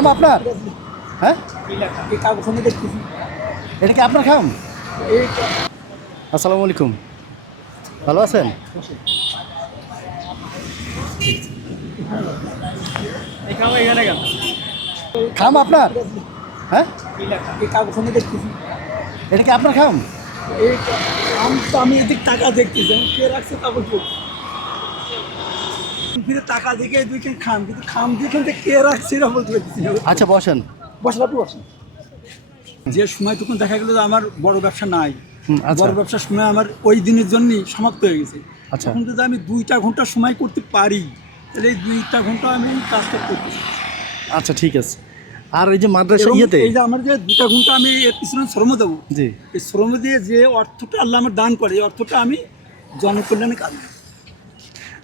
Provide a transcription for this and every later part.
খাম আপনার? হ্যাঁ? এটা কি আপনার খাম? আসসালামু আলাইকুম। ভালো আছেন? খাম আপনার? হ্যাঁ? এটা কি আপনার খাম? আমি এদিক টাকা দেখতেছি। কে রাখছে তারপর ফিরে টাকা দেখে দুইখান খাম? কিন্তু খাম দুইখান থেকে কে রাখছে এটা বলতে পারছি আচ্ছা বসেন। বসেন আপনি বসেন। যে সময় তখন দেখা গেল যে আমার বড় ব্যবসা নাই। আচ্ছা। বড় ব্যবসার সময় আমার ওই দিনের জন্যই সমাপ্ত হয়ে গেছে। আচ্ছা। তখন যদি আমি দুইটা ঘণ্টা সময় করতে পারি তাহলে এই দুইটা ঘণ্টা আমি কাজটা করতেছি আচ্ছা ঠিক আছে। আর এই যে মাদ্রাসা ইয়েতে? এই যে আমার যে দুটা ঘণ্টা আমি এর পিছনে শ্রম দেবো জি। এই শ্রম দিয়ে যে অর্থটা আল্লাহ আমার দান করে এই অর্থটা আমি জনকল্যাণে কাজ।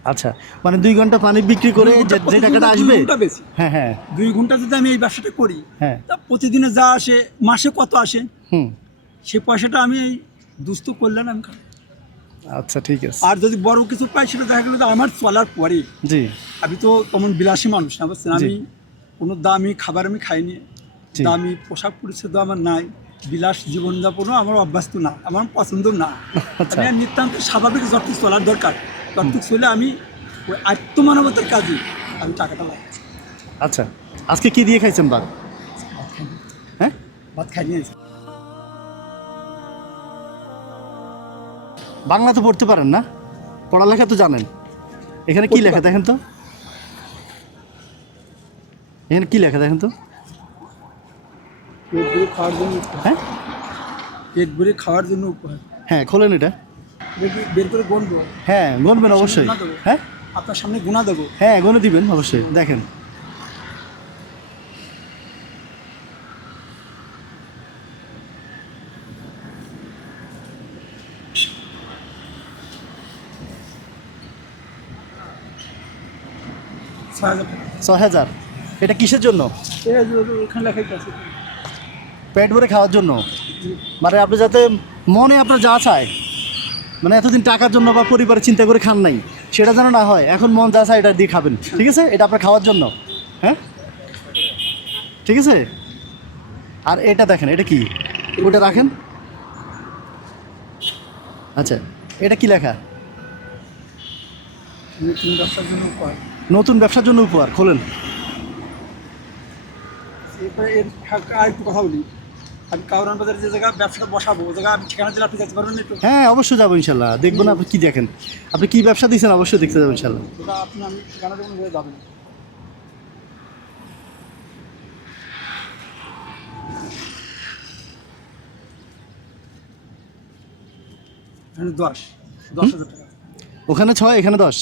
আচ্ছা মানে দুই ঘণ্টা পানি বিক্রি করে যে টাকাটা আসবে? ঘণ্টা বেশি। হ্যাঁ হ্যাঁ। দুই ঘণ্টা যদি আমি এই ব্যবসাটা করি হ্যাঁ। তা প্রতিদিনে যা আসে মাসে কত আসে? হুম। সে পয়সাটা আমি এই দুস্থ কল্যাণ আমি আচ্ছা ঠিক আছে। আর যদি বড় কিছু পাই সেটা দেখা গেলো আমার চলার পরে জি। আমি তো তেমন বিলাসী মানুষ না বুঝছেন? আমি কোনো দামি খাবার আমি খাইনি। দামি পোশাক পরিচ্ছদ আমার নাই। বিলাস জীবনযাপনও আমার অভ্যস্ত না আমার পছন্দ না। আচ্ছা। আমি নিতান্ত স্বাভাবিক যত চলার দরকার। তত চলে আমি ওই আত্মমানবতার কাজে আমি টাকাটা লাগাই আচ্ছা আজকে কি দিয়ে খাইছেন বা হ্যাঁ? ভাত খাই নিয়েছি বাংলা তো পড়তে পারেন না? পড়ালেখা তো জানেন। এখানে কি লেখা দেখেন তো? এখানে কি লেখা দেখেন তো? পেট ভরে খাওয়ার জন্য হ্যাঁ? পেট ভরে খাওয়ার জন্য উপহার। হ্যাঁ খোলেন এটা। বের করে গণবো হ্যাঁ গুনবেন অবশ্যই। হ্যাঁ? আপনার সামনে গুণা দেবো। হ্যাঁ গুনে দিবেন অবশ্যই দেখেন। ছয় হাজার এটা কিসের জন্য? পেট ভরে খাওয়ার জন্য? মানে আপনি যাতে মনে আপনার যা চায়। মানে এতদিন টাকার জন্য বা পরিবারের চিন্তা করে খান নাই। সেটা যেন না হয়, এখন মন যা চায় এটা দিয়ে খাবেন। ঠিক আছে? এটা আপনার খাওয়ার জন্য। হ্যাঁ? ঠিক আছে? আর এটা দেখেন, এটা কি? ওটা রাখেন। আচ্ছা এটা কি লেখা? নতুন ব্যবসার জন্য উপহার। নতুন ব্যবসার জন্য খোলেন। আর একটু কথা আমি কাউরান বাজারে যে জায়গা ব্যবসাটা বসাবো ওই জায়গা আমি ঠিকানা দিলে আপনি যেতে পারবেন একটু? হ্যাঁ অবশ্যই যাব ইনশাল্লাহ। দেখব না আপনি কি দেখেন। আপনি কি ব্যবসা দিচ্ছেন অবশ্যই দেখতে যাব ইনশাল্লাহ। ওটা আপনি আমি ঠিকানা দেবো হয়ে যাবেন এখানে দশ দশ হাজার টাকা। ওখানে ছয় এখানে দশ।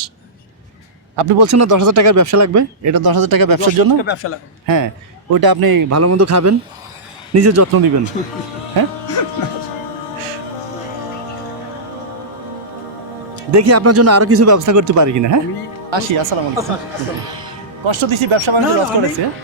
আপনি বলছেন না দশ হাজার টাকার ব্যবসা লাগবে? এটা দশ হাজার টাকা ব্যবসার জন্য? ব্যবসা লাগাবো। হ্যাঁ ওইটা আপনি ভালো মন্দ খাবেন। নিজের যত্ন নেবেন হ্যাঁ দেখি আপনার জন্য আরও কিছু ব্যবস্থা করতে পারি কিনা হ্যাঁ আসি আসসালাম আলাইকুম। কষ্ট দিছি ব্যবসা বাণিজ্য করেছে হ্যাঁ?